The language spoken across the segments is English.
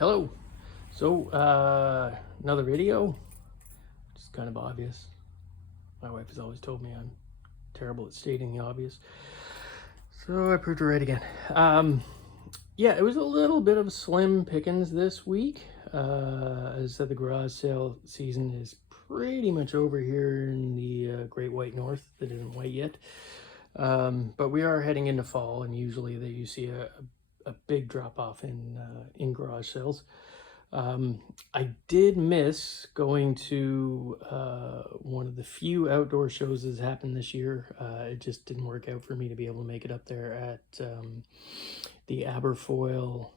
Hello. So, another video. It's kind of obvious. My wife has always told me I'm terrible at stating the obvious. So I proved her right again. Yeah, it was a little bit of slim pickings this week. As I said, the garage sale season is pretty much over here in the Great White North that isn't white yet. But we are heading into fall, and usually that you see a big drop off in garage sales. I did miss going to one of the few outdoor shows that's happened this year. It just didn't work out for me to be able to make it up there at the Aberfoyle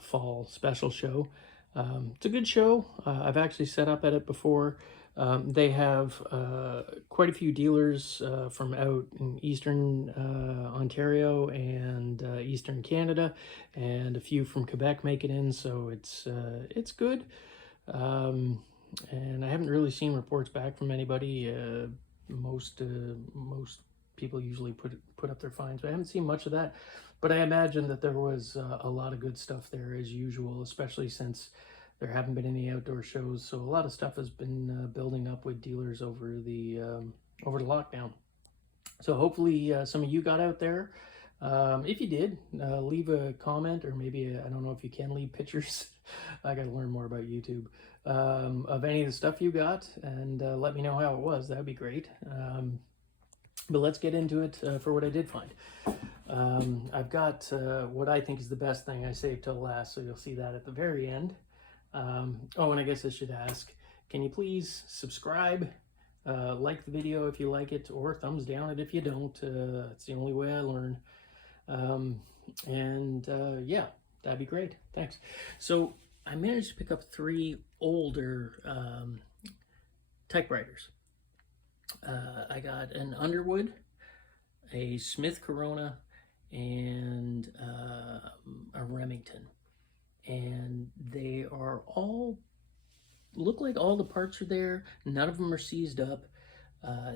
Fall Special Show. It's a good show. I've actually set up at it before. They have quite a few dealers from out in eastern Ontario and eastern Canada, and a few from Quebec make it in, so it's good. And I haven't really seen reports back from anybody. Most people usually put up their fines, but I haven't seen much of that. But I imagine that there was a lot of good stuff there as usual, especially since there haven't been any outdoor shows. So a lot of stuff has been building up with dealers over the lockdown. So hopefully some of you got out there. If you did, leave a comment, or maybe I don't know if you can leave pictures. I got to learn more about YouTube of any of the stuff you got, and let me know how it was. That'd be great. But let's get into it for what I did find. I've got what I think is the best thing I saved till last, so you'll see that at the very end. Oh, and I guess I should ask, can you please subscribe, like the video if you like it, or thumbs down it if you don't. It's the only way I learn. Yeah, that'd be great. Thanks. So I managed to pick up 3 older typewriters. I got an Underwood, a Smith Corona, and a Remington. And they are all, look like all the parts are there. None of them are seized up.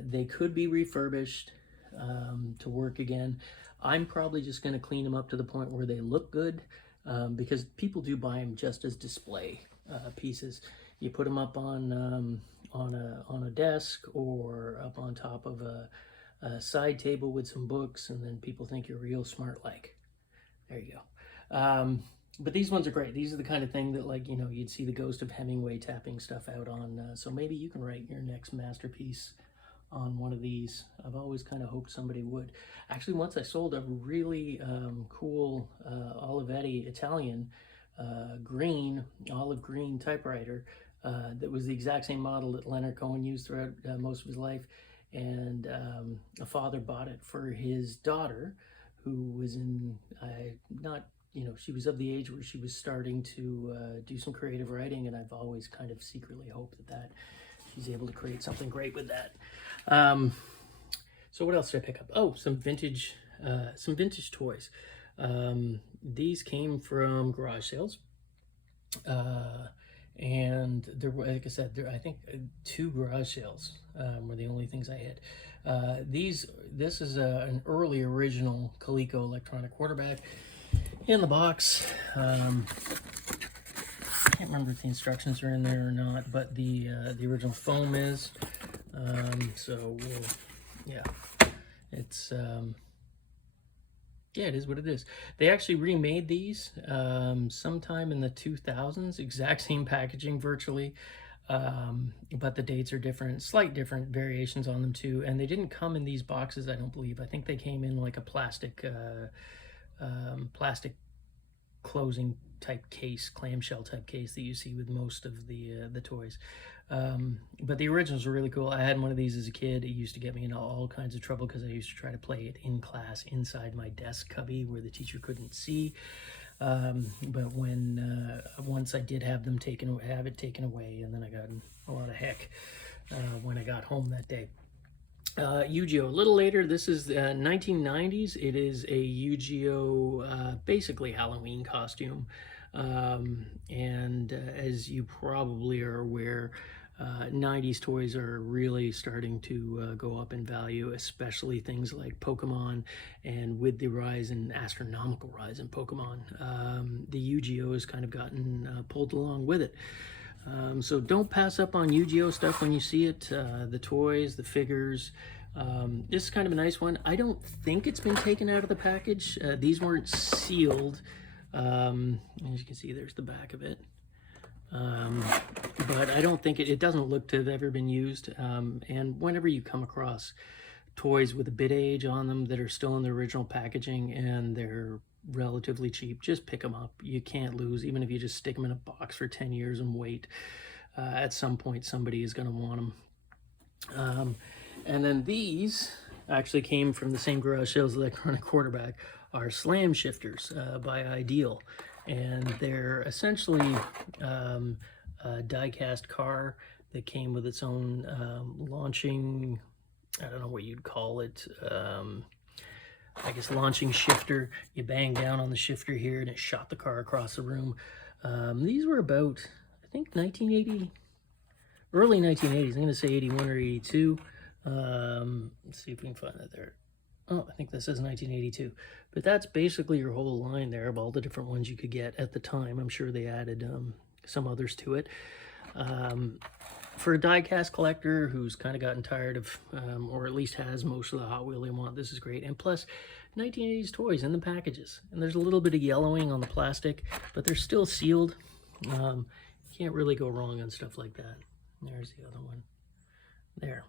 They could be refurbished to work again. I'm probably just going to clean them up to the point where they look good, because people do buy them just as display pieces. You put them up on a desk or up on top of a side table with some books, and then people think you're real smart. Like, there you go. But these ones are great. These are the kind of thing that, like, you know, you'd see the ghost of Hemingway tapping stuff out on. So maybe you can write your next masterpiece on one of these. I've always kind of hoped somebody would. Actually, once I sold a really cool Olivetti Italian olive green typewriter that was the exact same model that Leonard Cohen used throughout most of his life. And a father bought it for his daughter, who was she was of the age where she was starting to do some creative writing, and I've always kind of secretly hoped that she's able to create something great with that. So what else did I pick up? Oh, some vintage toys. These came from garage sales. And there were, like I said, I think 2 garage sales were the only things I had. This is an early original Coleco Electronic Quarterback. In the box, I can't remember if the instructions are in there or not, but the original foam is. Yeah, it's yeah, it is what it is. They actually remade these sometime in the 2000s, exact same packaging virtually, but the dates are different, slight different variations on them too. And they didn't come in these boxes, I don't believe. I think they came in like a plastic closing type case, clamshell type case that you see with most of the toys. But the originals are really cool. I had one of these as a kid. It used to get me into all kinds of trouble because I used to try to play it in class inside my desk cubby where the teacher couldn't see. But when once I did have it taken away, and then I got in a lot of heck when I got home that day. Yu-Gi-Oh! A little later. This is 1990s. It is a Yu-Gi-Oh! Basically Halloween costume. And as you probably are aware, 90s toys are really starting to go up in value, especially things like Pokemon, and with the astronomical rise in Pokemon, the Yu-Gi-Oh has kind of gotten pulled along with it. So don't pass up on Yu-Gi-Oh stuff when you see it, the toys, the figures. This is kind of a nice one. I don't think it's been taken out of the package. These weren't sealed. As you can see, there's the back of it. But I don't think it doesn't look to have ever been used. And whenever you come across toys with a bit age on them that are still in the original packaging and they're relatively cheap, just pick them up. You can't lose, even if you just stick them in a box for 10 years and wait. At some point, somebody is going to want them. And then these actually came from the same garage sales Electronic Quarterback, are slam shifters by Ideal. And they're essentially a die-cast car that came with its own launching, I don't know what you'd call it, I guess launching shifter. You bang down on the shifter here and it shot the car across the room. These were about, I think, 1980, early 1980s. I'm going to say 81 or 82. Let's see if we can find that there. Oh, I think this is 1982. But that's basically your whole line there of all the different ones you could get at the time. I'm sure they added some others to it. For a die-cast collector who's kind of gotten tired of, or at least has most of the Hot Wheel they want, this is great. And plus, 1980s toys in the packages. And there's a little bit of yellowing on the plastic, but they're still sealed. You can't really go wrong on stuff like that. There's the other one. There.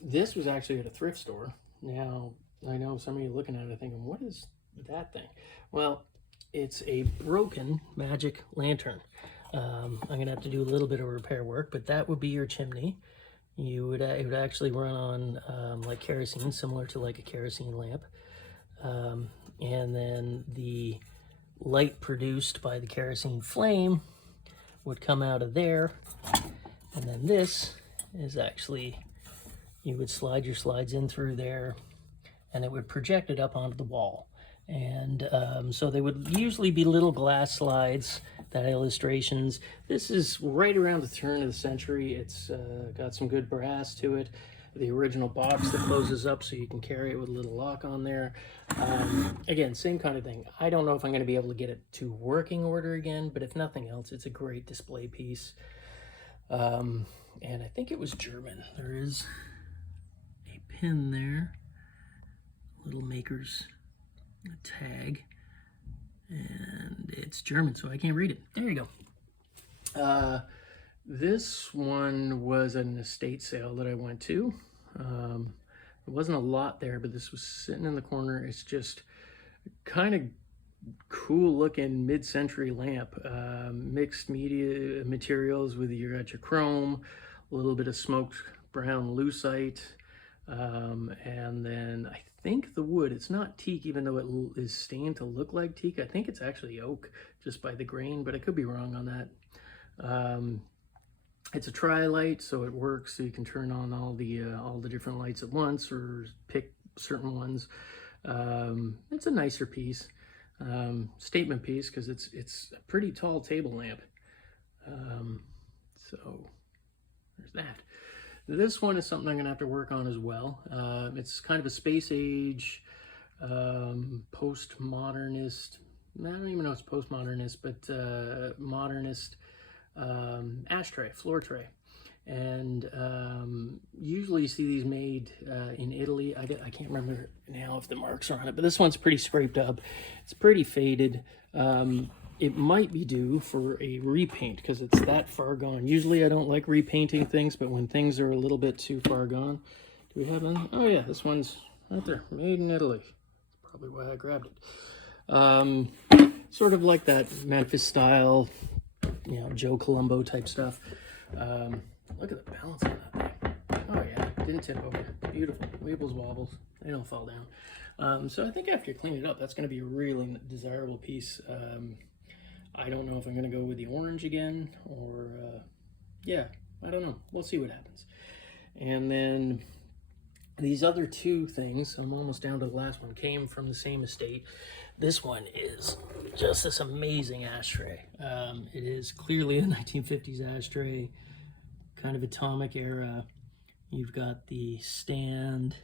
This was actually at a thrift store. Now, I know some of you looking at it thinking, what is that thing? Well, it's a broken magic lantern. I'm going to have to do a little bit of repair work, but that would be your chimney. It would actually run on like kerosene, similar to like a kerosene lamp. And then the light produced by the kerosene flame would come out of there. And then this is actually, you would slide your slides in through there and it would project it up onto the wall. And so they would usually be little glass slides that had illustrations. This is right around the turn of the century. It's got some good brass to it. The original box that closes up so you can carry it with a little lock on there. Again, same kind of thing. I don't know if I'm going to be able to get it to working order again, but if nothing else, it's a great display piece. And I think it was German. There is a pin there, little maker's tag, and it's German, so I can't read it. There you go. This one was an estate sale that I went to. There wasn't a lot there, but this was sitting in the corner. It's just kind of cool looking mid-century lamp, mixed media materials with you got your chrome, a little bit of smoked brown lucite, and then I think the wood, it's not teak, even though it is stained to look like teak. I think it's actually oak just by the grain, but I could be wrong on that. It's a tri-light, so it works, so you can turn on all the different lights at once or pick certain ones. It's a nicer piece, statement piece, because it's a pretty tall table lamp. So there's that. This one is something I'm gonna have to work on as well. It's kind of a space age, post-modernist, I don't even know if it's postmodernist, but modernist ashtray, floor tray. And usually you see these made in Italy. I can't remember now if the marks are on it, but this one's pretty scraped up. It's pretty faded. It might be due for a repaint because it's that far gone. Usually I don't like repainting things, but when things are a little bit too far gone, do we have any? Oh yeah, this one's right there, made in Italy. That's probably why I grabbed it. Sort of like that Memphis style, you know, Joe Colombo type stuff. Look at the balance on that thing. Oh yeah, didn't tip over. Beautiful. Wabbles wobbles. They don't fall down. So I think after you clean it up, that's going to be a really desirable piece. I don't know if I'm going to go with the orange again or, yeah, I don't know. We'll see what happens. And then these other two things, I'm almost down to the last one, came from the same estate. this one is just this amazing ashtray. It is clearly a 1950s ashtray, kind of atomic era. You've got the stand,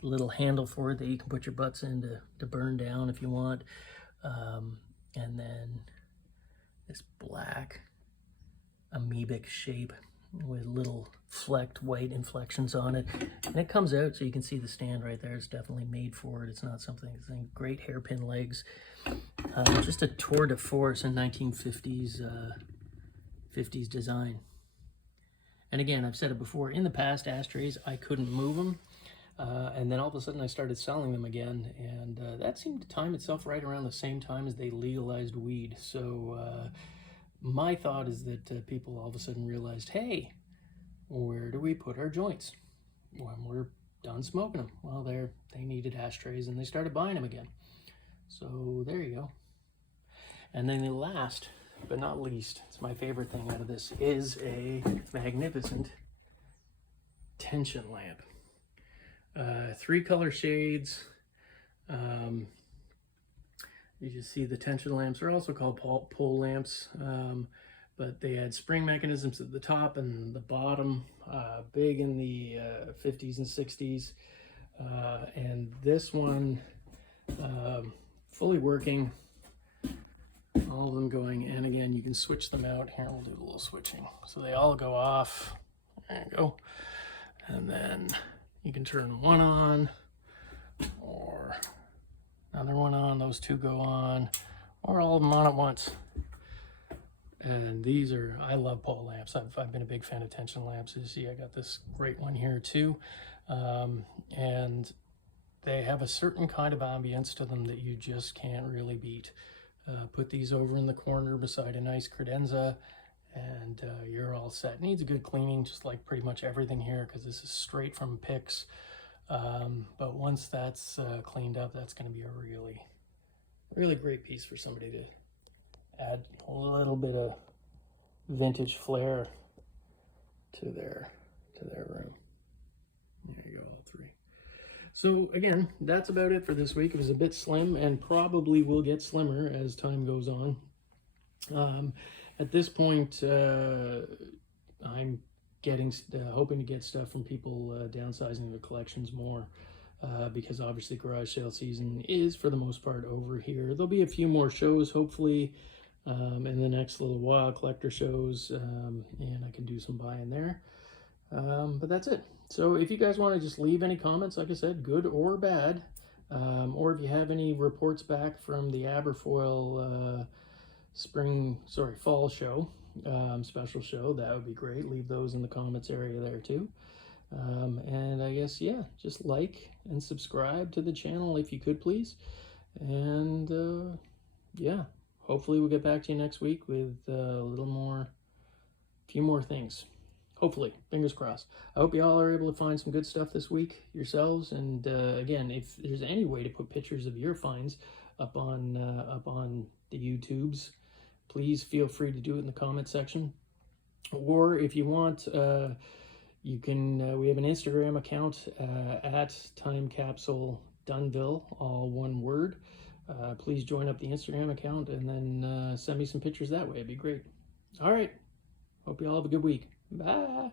the little handle for it that you can put your butts in to burn down if you want. And then this black amoebic shape with little flecked white inflections on it. And it comes out so you can see the stand right there. It's definitely made for it. It's not something, great hairpin legs. Just a tour de force in 1950s 50s design. And again, I've said it before, in the past, ashtrays, I couldn't move them. And then all of a sudden I started selling them again, and that seemed to time itself right around the same time as they legalized weed. So my thought is that people all of a sudden realized, hey, where do we put our joints when we're done smoking them? Well, they needed ashtrays, and they started buying them again. So there you go. And then the last but not least, it's my favorite thing out of this, is a magnificent tension lamp. 3 color shades. You just see the tension lamps are also called pole lamps, but they had spring mechanisms at the top and the bottom, big in the 50s and 60s. And this one, fully working, all of them going, and again, you can switch them out. Here, we'll do a little switching. So they all go off, there you go. And then you can turn one on, or another one on, those 2 go on, or all of them on at once. And these are, I love pole lamps. I've been a big fan of tension lamps. You see, I got this great one here too. And they have a certain kind of ambience to them that you just can't really beat. Put these over in the corner beside a nice credenza, and you're all set. Needs a good cleaning, just like pretty much everything here, because this is straight from picks. But once that's cleaned up, that's going to be a really great piece for somebody to add a little bit of vintage flair to their room. There you go, all 3. So again, that's about it for this week. It was a bit slim and probably will get slimmer as time goes on. At this point, I'm hoping to get stuff from people downsizing their collections more, because obviously garage sale season is for the most part over here. There'll be a few more shows hopefully in the next little while, collector shows, and I can do some buying there. But that's it. So if you guys want to just leave any comments, like I said, good or bad, or if you have any reports back from the Aberfoyle fall show, special show, that would be great. Leave those in the comments area there too. And I guess, yeah, just like and subscribe to the channel if you could, please. And yeah, hopefully we'll get back to you next week with a few more things. Hopefully, fingers crossed. I hope you all are able to find some good stuff this week yourselves. And again, if there's any way to put pictures of your finds up on the YouTubes, please feel free to do it in the comment section. Or if you want, you can. We have an Instagram account at Time Capsule Dunville, all one word. Please join up the Instagram account and then send me some pictures that way. It'd be great. All right. Hope you all have a good week. Bye.